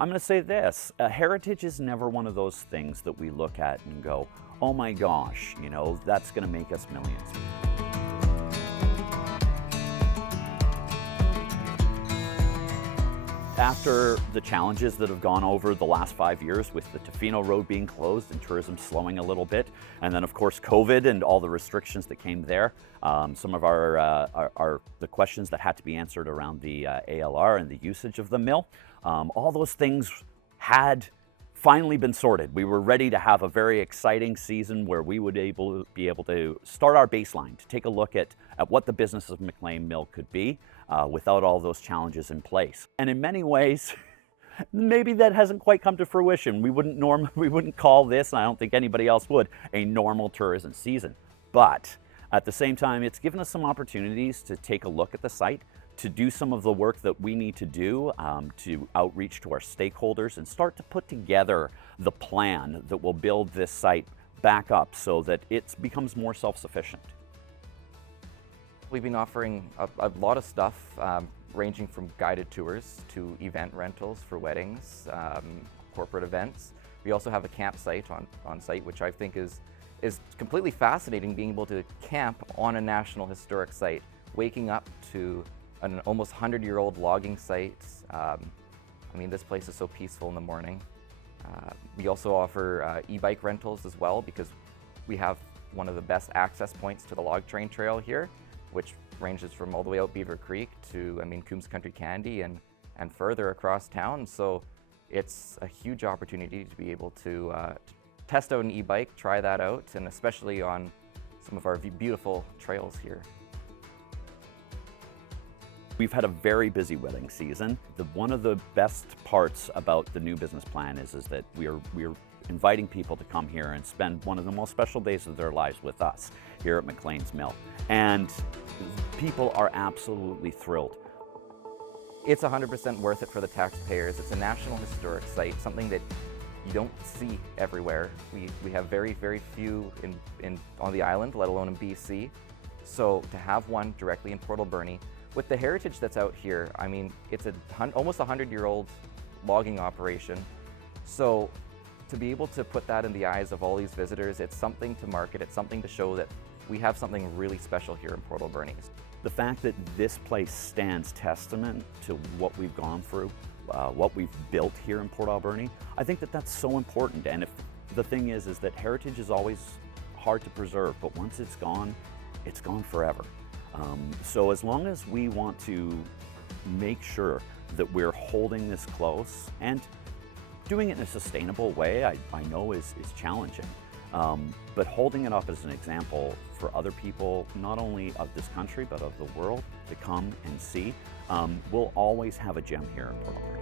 I'm going to say this, heritage is never one of those things that we look at and go, oh my gosh, you know, that's going to make us millions. After the challenges that have gone over the last 5 years with the Tofino Road being closed and tourism slowing a little bit, and then of course COVID and all the restrictions that came there, some of the questions that had to be answered around the ALR and the usage of the mill, all those things had finally been sorted. We were ready to have a very exciting season where we would be able to start our baseline, to take a look at what the business of McLean Mill could be without all those challenges in place. And in many ways, maybe that hasn't quite come to fruition. We wouldn't call this, and I don't think anybody else would, a normal tourism season. But at the same time, it's given us some opportunities to take a look at the site, to do some of the work that we need to do to outreach to our stakeholders and start to put together the plan that will build this site back up so that it becomes more self-sufficient. We've been offering a lot of stuff ranging from guided tours to event rentals for weddings, corporate events. We also have a campsite on site, which I think is completely fascinating, being able to camp on a National Historic Site, waking up to an almost 100-year-old logging site. I mean, this place is so peaceful in the morning. We also offer e-bike rentals as well, because we have one of the best access points to the log train trail here, which ranges from all the way out Beaver Creek to, I mean, Coombs Country Candy and further across town. So it's a huge opportunity to be able to test out an e-bike, try that out, and especially on some of our beautiful trails here. We've had a very busy wedding season. One of the best parts about the new business plan is that we're inviting people to come here and spend one of the most special days of their lives with us here at McLean's Mill. And people are absolutely thrilled. It's 100% worth it for the taxpayers. It's a National Historic Site, something that you don't see everywhere. We have very, very few on the island, let alone in BC. So to have one directly in Port Alberni, with the heritage that's out here, I mean, it's almost 100-year-old logging operation. So to be able to put that in the eyes of all these visitors, it's something to market, it's something to show that we have something really special here in Port Alberni. The fact that this place stands testament to what we've gone through, what we've built here in Port Alberni, I think that that's so important. And if the thing is that heritage is always hard to preserve, but once it's gone forever. So as long as we want to make sure that we're holding this close and doing it in a sustainable way, I know is challenging, but holding it up as an example for other people, not only of this country, but of the world to come and see, we'll always have a gem here in Port Alberni.